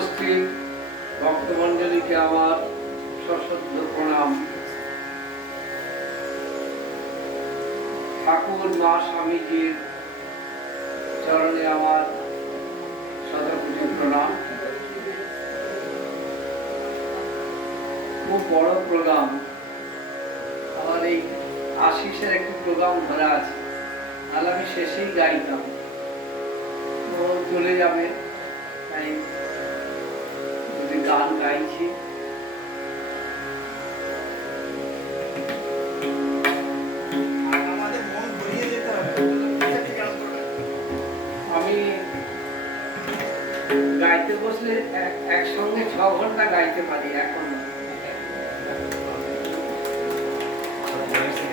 উপস্থিত ভক্তমণ্ডলীকে আমার সশ্রদ্ধ প্রণাম। ঠাকুর মা স্বামীজির চরণে আমার শতকোটি প্রণাম। খুব বড় প্রোগ্রাম। আমার এই আশিসের একটি প্রোগ্রাম ধরা আছে। তাহলে আমি শেষেই গাইতাম। ও চলে যাবে। তাই গান গাইছি আমি গাইতে বসলে এক- একসঙ্গে ছ ঘণ্টা গাইতে পারি এখন।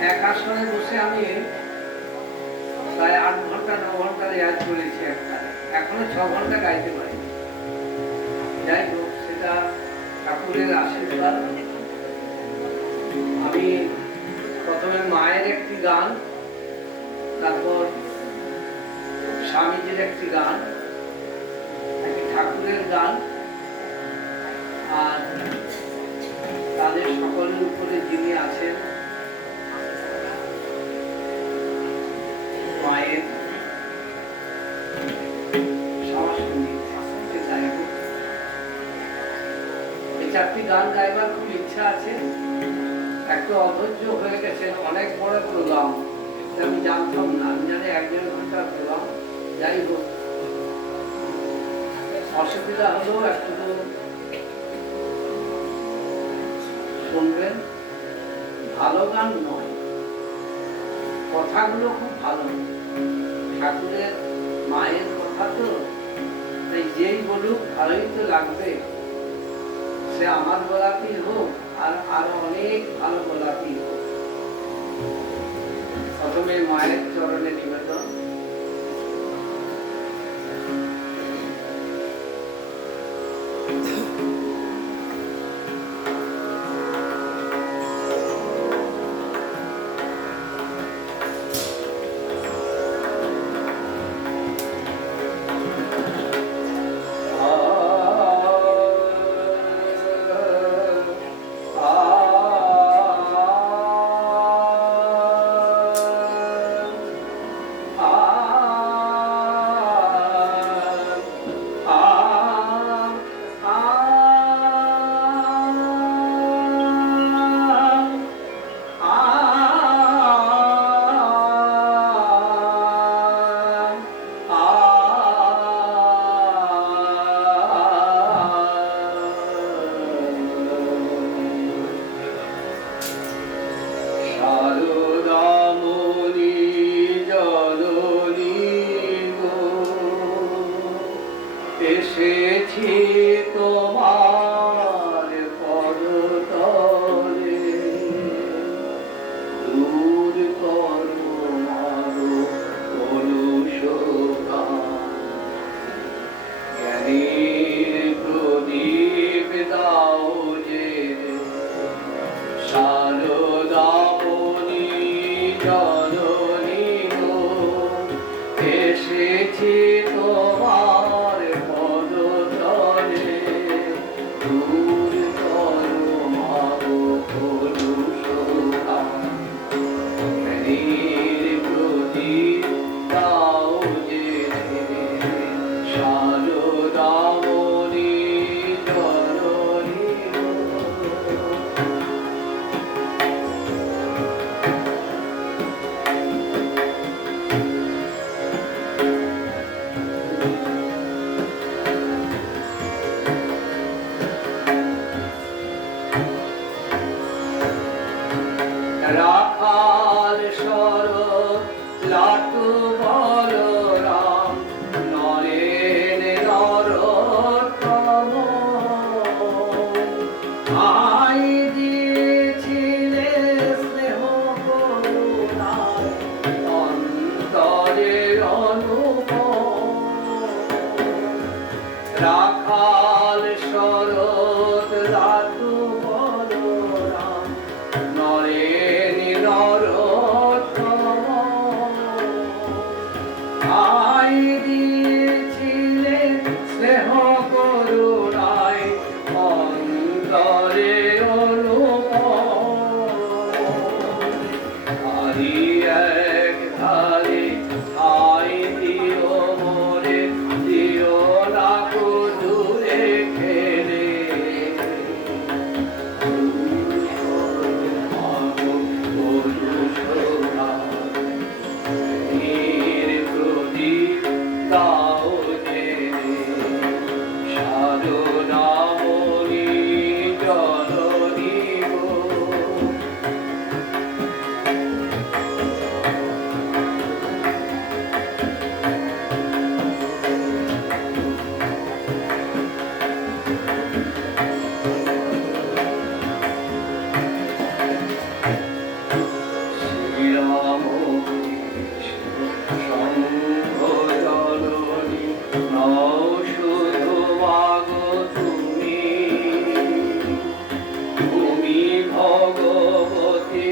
এক আসনে বসে আমি প্রায় আট ঘণ্টা ন ঘণ্টা রেয়াজ করেছি একটা এখনও ছ ঘণ্টা গাইতে পারি। যাই হোক। সেটা ঠাকুরের আশীর্বাদ। আমি প্রথমে মায়ের একটি গান, তারপর স্বামীজির একটি গান, একটি ঠাকুরের গান, আর তাদের সকলের উপরে যিনি আছেন চারটি গান গাইবার খুব ইচ্ছা আছে। একটু অধৈর্য হয়ে গেছেন অনেক বড় প্রোগ্রাম আমি জানতাম না। আমি জানি এক দেড় ঘণ্টার প্রোগ্রাম যাই হোক। অসুবিধা হলেও একটু শুনবেন। ভালো গান নয়। কথাগুলো খুব ভালো। ঠাকুরের মায়ের কথা তো। তাই যেই বলুক, ভালোই তো লাগবে। সে আমার গোলাপি হোক আর আরও অনেক ভালো গোলাপি হোক। প্রথমে মায়ের চরণে নিবেদন। শারদামণি Ooh. Ah. Hare ভগবতী